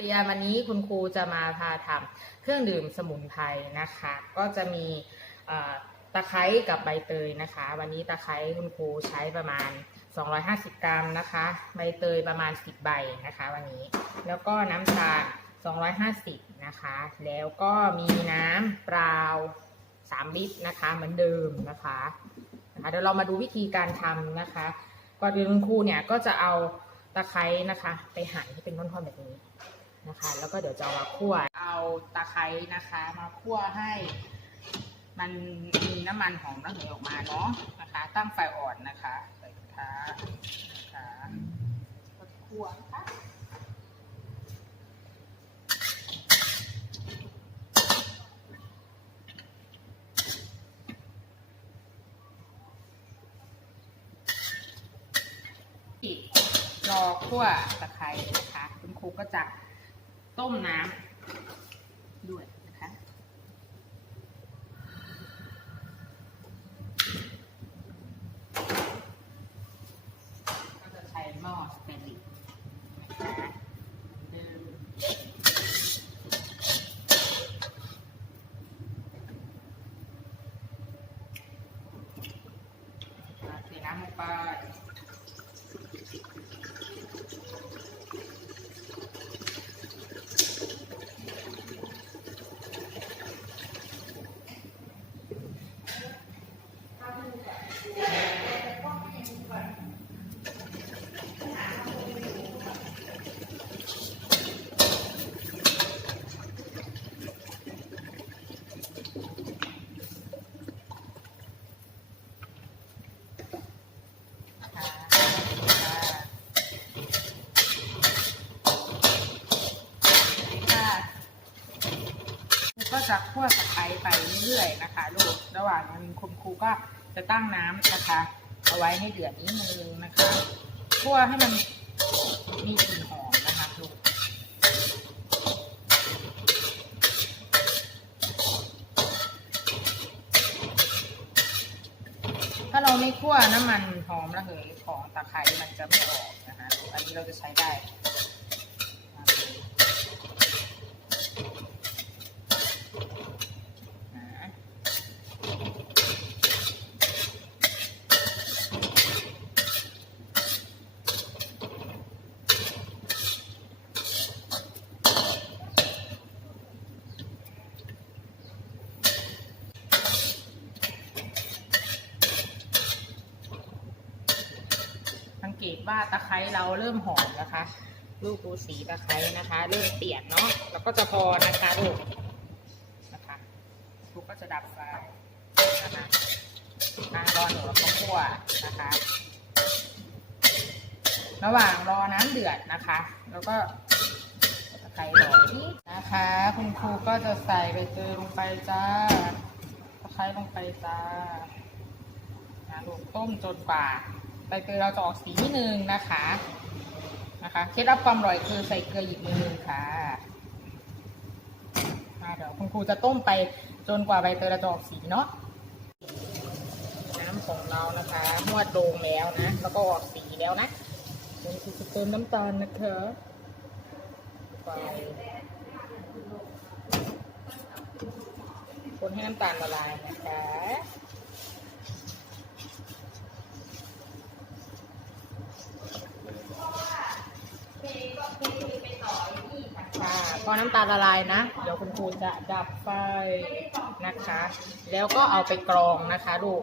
เรียนวันนี้คุณครูจะมาพาทำเครื่องดื่มสมุนไพรนะคะ ก็จะมีตะไคร้กับใบเตยนะคะ วันนี้ตะไคร้คุณครูใช้ประมาณ 250 กรัมนะคะ ใบเตยประมาณ 10 ใบนะคะ วันนี้ แล้วก็น้ำตาล 250 นะคะ แล้วก็มีน้ำเปล่า 3 ลิตรนะคะ เหมือนเดิมนะคะนะคะ เดี๋ยวเรามาดูวิธีการทำนะคะ ก่อนอื่นคุณครูเนี่ยก็จะเอาตะไคร้นะคะ ไปหั่นให้เป็นท่อนๆแบบนี้ นะคะ แล้วก็เดี๋ยวจะมาคั่วเอาตะไคร้นะคะ มาคั่วให้ มันมีน้ำมันหอมระเหยออกมาเนาะนะคะ ตั้งไฟอ่อนนะคะใส่กระทะนะคะก็คั่วนะคะรอคั่วตะไคร้นะคะ คุณครูก็จะ ต้มน้ำด้วยนะคะก็จะใช้หม้อสเตนเลสนะคะเดิมเทน้ำลงไป จะคั่วตะไคร้ไปเรื่อยๆนะคะลูกระหว่างนั้นคุณครูก็จะตั้งน้ำนะคะ เอาไว้ให้เดือดนิดนึงนะคะคั่วให้มันมีกลิ่นหอมนะคะลูกถ้าเราไม่คั่วน้ำมันหอมระเหยของตะไคร้มันจะไม่ออกนะคะอันนี้เราจะใช้ได้ ตว่าตะไคร้เราเริ่มหอมนะคะ ลูกดูสีตะไคร้นะคะ เริ่มเปลี่ยนเนาะแล้วก็จะพอนะคะลูกนะคะลูกก็จะดับไฟนะคะนางรอหนูแล้วก็คั่วนะคะ ระหว่างรอน้ำเดือดนะคะ แล้วก็ตะไคร้รอนี่นะคะ คุณครูก็จะใส่ใบเตยลงไปจ้าตะไคร้ลงไปจ้านะลูกต้มจนกว่า ใบเตยเราจะออกสีนิดนึงนะคะนะคะเคล็ดลับความอร่อยคือใส่เกลือหยิบมือนึงค่ะมาเดี๋ยวคุณครูจะต้มไปจนกว่าใบเตยเราจะออกสีเนาะน้ำของเรานะคะนวดโดงแล้วนะแล้วก็ออกสีแล้วนะคุณครูจะเติมน้ำตาลนะคะไปคนให้น้ำตาลละลายนะคะ ค่ะ พอน้ำตาลละลายนะ เดี๋ยวคุณครูจะดับไฟนะคะ แล้วก็เอาไปกรองนะคะลูก